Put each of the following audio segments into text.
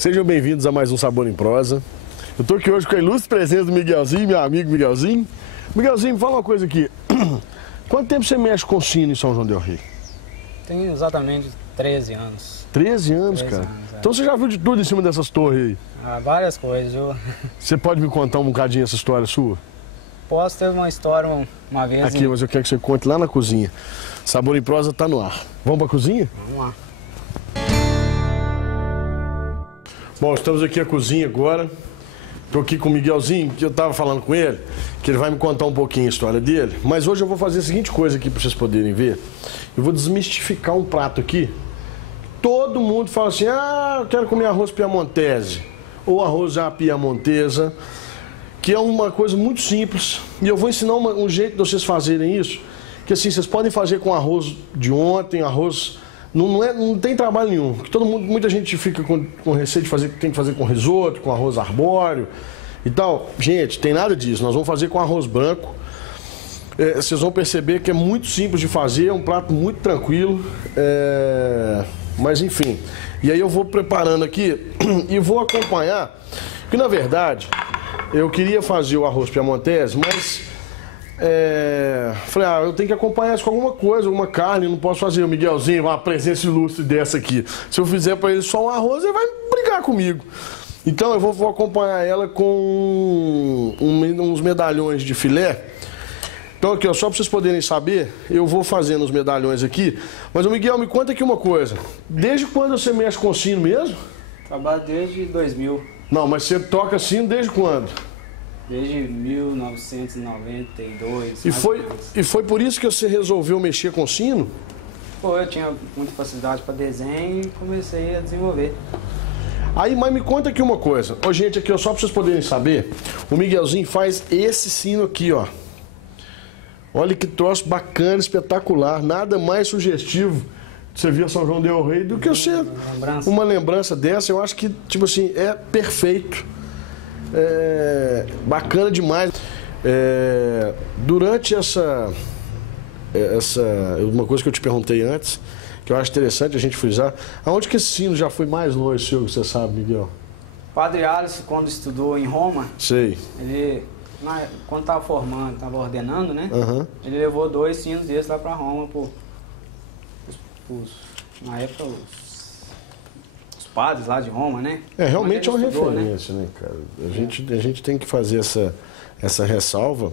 Sejam bem-vindos a mais um Sabor em Prosa. Eu tô aqui hoje com a ilustre presença do Miguelzinho, meu amigo Miguelzinho. Miguelzinho, me fala uma coisa aqui. Quanto tempo você mexe com sino em São João del Rei? Tenho exatamente 13 anos. 13 anos, 13 cara? anos, é. Então você já viu de tudo em cima dessas torres aí? Várias coisas, viu? Você pode me contar um bocadinho essa história sua? Posso ter uma história uma vez... Aqui, mas eu quero que você conte lá na cozinha. Sabor em Prosa tá no ar. Vamos pra cozinha? Vamos lá. Bom, estamos aqui na cozinha agora. Estou aqui com o Miguelzinho, que eu estava falando com ele, que ele vai me contar um pouquinho a história dele. Mas hoje eu vou fazer a seguinte coisa aqui para vocês poderem ver. Eu vou desmistificar um prato aqui. Todo mundo fala assim, eu quero comer arroz piamontese, ou arroz à piamontesa, que é uma coisa muito simples. E eu vou ensinar um jeito de vocês fazerem isso, que assim, vocês podem fazer com arroz de ontem, arroz... Não tem trabalho nenhum. Muita gente fica com receio de fazer, tem que fazer com risoto, com arroz arbóreo e tal. Gente, tem nada disso. Nós vamos fazer com arroz branco. Vocês vão perceber que é muito simples de fazer, é um prato muito tranquilo. Mas enfim. E aí eu vou preparando aqui e vou acompanhar. Porque na verdade, eu queria fazer o arroz piamontese, mas... falei, eu tenho que acompanhar isso com alguma coisa, alguma carne, não posso fazer. O Miguelzinho, uma presença ilustre dessa aqui. Se eu fizer para ele só um arroz, ele vai brigar comigo. Então eu vou acompanhar ela com uns medalhões de filé. Então aqui, ó, só para vocês poderem saber, eu vou fazendo os medalhões aqui. Mas o Miguel, me conta aqui uma coisa. Desde quando você mexe com sino mesmo? Trabalho desde 2000. Não, mas você toca sino desde quando? Desde 1992. E foi por isso que você resolveu mexer com sino? Pô, eu tinha muita facilidade para desenho e comecei a desenvolver. Aí, mas me conta aqui uma coisa. Ô, gente, aqui, ó, só para vocês poderem saber, o Miguelzinho faz esse sino aqui, ó. Olha que troço bacana, espetacular. Nada mais sugestivo de você vir a São João del Rei do que você... Uma lembrança dessa, eu acho que, tipo assim, é perfeito. Bacana demais. Durante uma coisa que eu te perguntei antes, que eu acho interessante a gente frisar, aonde que esse sino já foi mais longe, seu, que você sabe, Miguel? Padre Alisson, quando estudou em Roma, sei, ele, quando estava formando, estava ordenando, né? Uhum. Ele levou 2 sinos desses lá para Roma, na época, os padres lá de Roma, né? Realmente é uma estudou, referência, né, cara? A gente tem que fazer essa ressalva,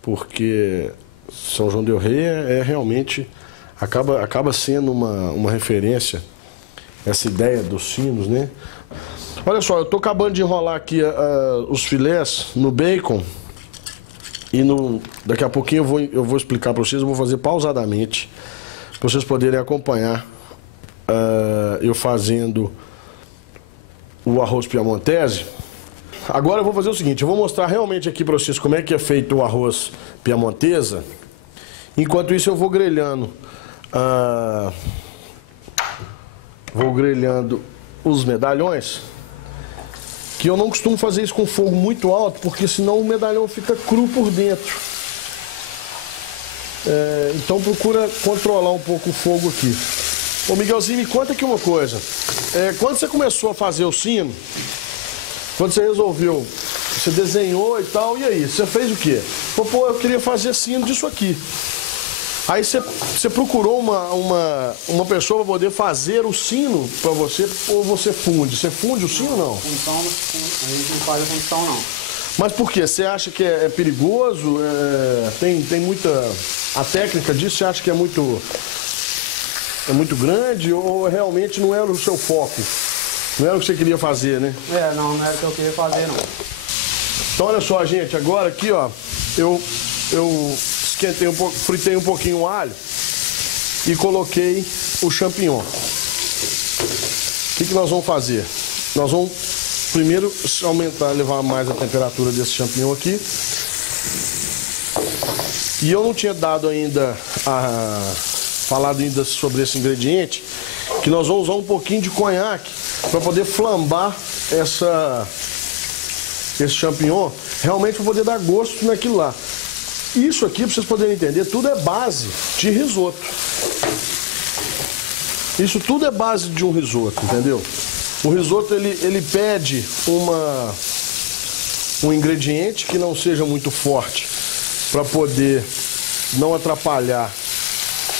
porque São João del Rei realmente acaba sendo uma referência, essa ideia dos sinos, né? Olha só, eu tô acabando de enrolar aqui os filés no bacon e daqui a pouquinho eu vou explicar para vocês, eu vou fazer pausadamente, para vocês poderem acompanhar eu fazendo o arroz piamontese. Agora eu vou fazer o seguinte, eu vou mostrar realmente aqui para vocês como é que é feito o arroz piamontesa. Enquanto isso eu vou grelhando os medalhões, que eu não costumo fazer isso com fogo muito alto, porque senão o medalhão fica cru por dentro. Então procura controlar um pouco o fogo aqui. Ô Miguelzinho, me conta aqui uma coisa. Quando você começou a fazer o sino, quando você resolveu, você desenhou e tal, e aí? Você fez o quê? Pô, eu queria fazer sino disso aqui. Aí você procurou uma pessoa para poder fazer o sino para você, ou você funde? Você funde o sino ou não? Função, a gente não faz a função, não. Mas por quê? Você acha que é perigoso? Tem muita... A técnica disso, você acha que é muito grande ou realmente não era o seu foco? Não era o que você queria fazer, né? Não era o que eu queria fazer, não. Então olha só, gente, agora aqui, ó, eu fritei um pouquinho o alho e coloquei o champignon. O que nós vamos fazer? Nós vamos primeiro levar mais a temperatura desse champignon aqui. E eu não tinha dado ainda falado ainda sobre esse ingrediente, que nós vamos usar um pouquinho de conhaque para poder flambar esse champignon, realmente para poder dar gosto naquilo lá. Isso aqui, para vocês poderem entender, tudo é base de risoto. Isso tudo é base de um risoto, entendeu? O risoto, ele pede um ingrediente que não seja muito forte para poder não atrapalhar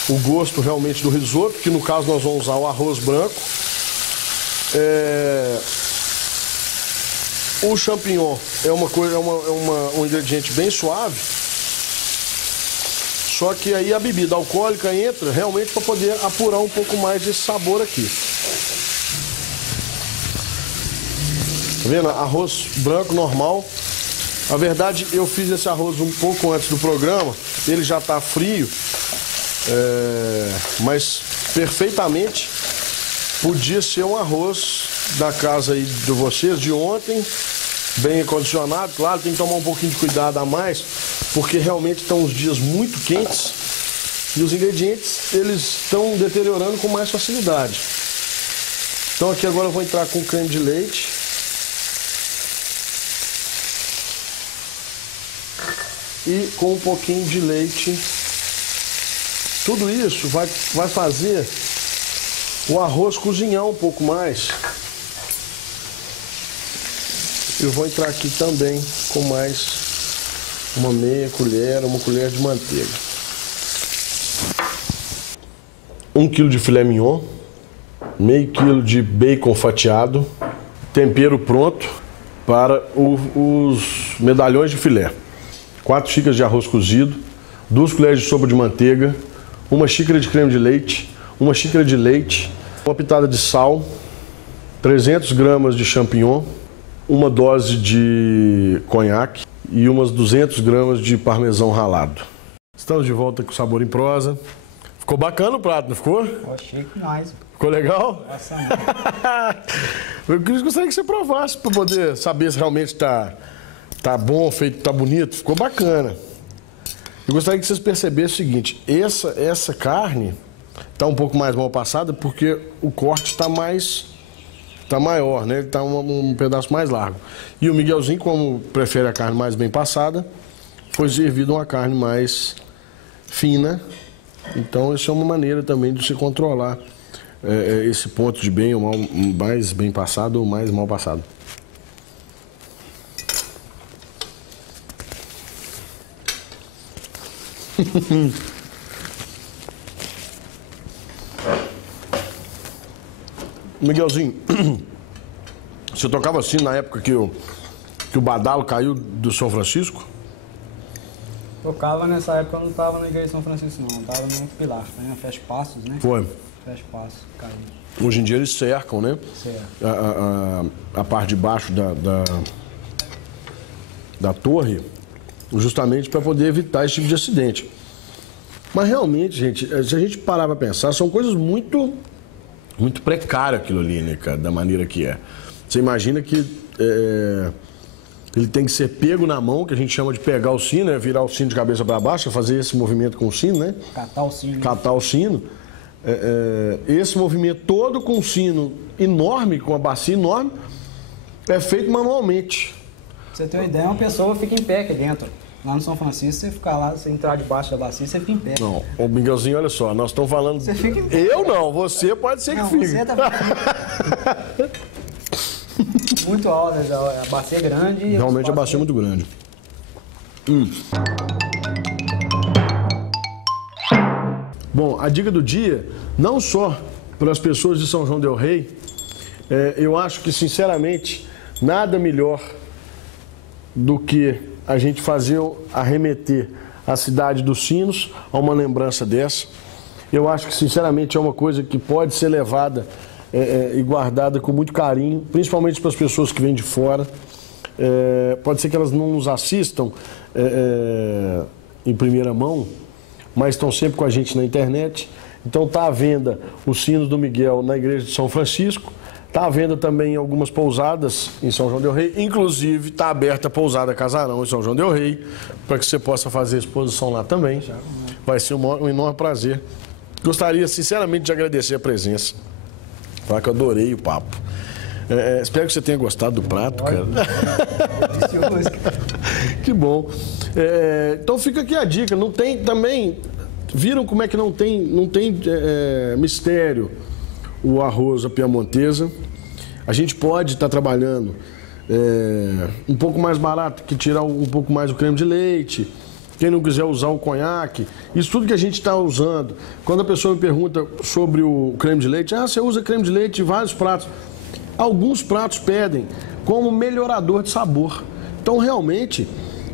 o gosto realmente do risoto, que no caso nós vamos usar o arroz branco. O champignon é um ingrediente bem suave, só que aí a bebida alcoólica entra realmente para poder apurar um pouco mais desse sabor aqui. Tá vendo? Arroz branco normal. Na verdade, eu fiz esse arroz um pouco antes do programa, ele já está frio, mas perfeitamente podia ser um arroz da casa aí de vocês, de ontem, bem acondicionado. Claro, tem que tomar um pouquinho de cuidado a mais, porque realmente estão uns dias muito quentes e os ingredientes, eles estão deteriorando com mais facilidade. Então aqui agora eu vou entrar com creme de leite. E com um pouquinho de leite. Tudo isso vai fazer o arroz cozinhar um pouco mais. Eu vou entrar aqui também com mais uma meia colher, uma colher de manteiga. 1 kg de filé mignon, meio quilo de bacon fatiado, tempero pronto para os medalhões de filé. 4 xícaras de arroz cozido, 2 colheres de sopa de manteiga, 1 xícara de creme de leite, 1 xícara de leite, uma pitada de sal, 300 gramas de champignon, uma dose de conhaque e umas 200 gramas de parmesão ralado. Estamos de volta com Sabor em Prosa. Ficou bacana o prato, não ficou? Achei que mais. Ficou legal? Nossa, Eu gostaria que você provasse para poder saber se realmente tá bom, feito, tá bonito. Ficou bacana. Eu gostaria que vocês percebessem o seguinte: essa carne tá um pouco mais mal passada porque o corte tá maior, né? Ele tá um pedaço mais largo. E o Miguelzinho, como prefere a carne mais bem passada, foi servido uma carne mais fina. Então, isso é uma maneira também de se controlar esse ponto de bem ou mal, mais bem passado ou mais mal passado. Miguelzinho, você tocava assim na época que o badalo caiu do São Francisco? Tocava nessa época, eu não estava na igreja de São Francisco, não. Eu estava no Pilar, foi na Fecha Passos, né? Foi. Fecha Passos, caiu. Hoje em dia eles cercam, né? Certo. A parte de baixo da torre, justamente para poder evitar esse tipo de acidente. Mas realmente, gente, se a gente parar para pensar, são coisas muito precárias aquilo ali, né, cara, da maneira que é. Você imagina que ele tem que ser pego na mão, que a gente chama de pegar o sino, né, virar o sino de cabeça para baixo, fazer esse movimento com o sino, né? Catar o sino. Catar o sino. Esse movimento todo com um sino enorme, com uma bacia enorme, é feito manualmente. Pra você ter uma ideia, uma pessoa fica em pé aqui dentro. Lá no São Francisco, você ficar lá, você entrar debaixo da bacia, você fica em pé. Não, ô Miguelzinho, olha só, nós estamos falando... Você fica em pé. Eu não, você pode ser que fique. Você tá muito alto, né? A bacia é grande. Realmente a bacia é muito grande. Bom, a dica do dia, não só para as pessoas de São João del Rei, eu acho que, sinceramente, nada melhor do que a gente arremeter a cidade dos Sinos a uma lembrança dessa. Eu acho que, sinceramente, é uma coisa que pode ser levada e guardada com muito carinho, principalmente para as pessoas que vêm de fora. Pode ser que elas não nos assistam em primeira mão, mas estão sempre com a gente na internet. Então está à venda os sinos do Miguel na igreja de São Francisco. Está à venda também em algumas pousadas em São João del Rei. Inclusive, está aberta a pousada Casarão em São João del Rei, para que você possa fazer exposição lá também. Vai ser um enorme prazer. Gostaria, sinceramente, de agradecer a presença. Falar que eu adorei o papo. Espero que você tenha gostado do prato, cara. Que bom. Então fica aqui a dica. Não tem também... Viram como é que não tem mistério o arroz à piamontesa. A gente pode estar trabalhando um pouco mais barato, que tirar um pouco mais o creme de leite. Quem não quiser usar o conhaque, isso tudo que a gente está usando. Quando a pessoa me pergunta sobre o creme de leite, você usa creme de leite em vários pratos. Alguns pratos pedem como melhorador de sabor. Então, realmente,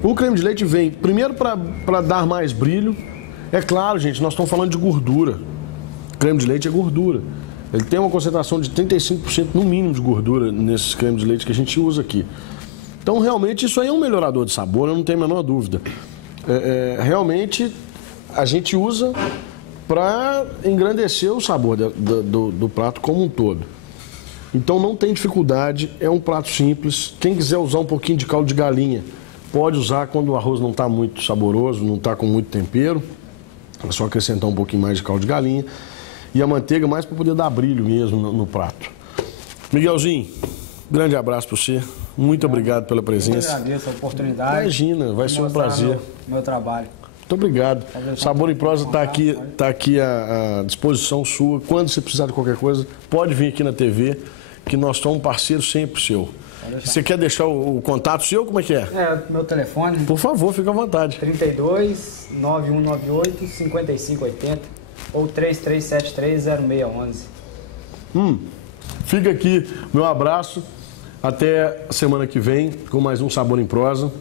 o creme de leite vem primeiro para dar mais brilho. É claro, gente, nós estamos falando de gordura. Creme de leite é gordura. Ele tem uma concentração de 35% no mínimo de gordura nesses cremes de leite que a gente usa aqui. Então, realmente, isso aí é um melhorador de sabor, eu não tenho a menor dúvida. Realmente, a gente usa para engrandecer o sabor do prato como um todo. Então, não tem dificuldade, é um prato simples. Quem quiser usar um pouquinho de caldo de galinha, pode usar quando o arroz não está muito saboroso, não está com muito tempero. É só acrescentar um pouquinho mais de caldo de galinha. E a manteiga mais para poder dar brilho mesmo no prato. Miguelzinho, grande abraço para você. Muito obrigado pela presença. Eu agradeço a oportunidade. Imagina, vai ser um prazer. Meu trabalho. Muito obrigado. Sabor em Prosa está aqui à disposição sua. Quando você precisar de qualquer coisa, pode vir aqui na TV, que nós somos um parceiro sempre seu. Você quer deixar o contato seu? Como é que é? Meu telefone. Por favor, fica à vontade. 32 9198 5580 ou 3373 0611. Fica aqui meu abraço. Até semana que vem com mais um Sabor em Prosa.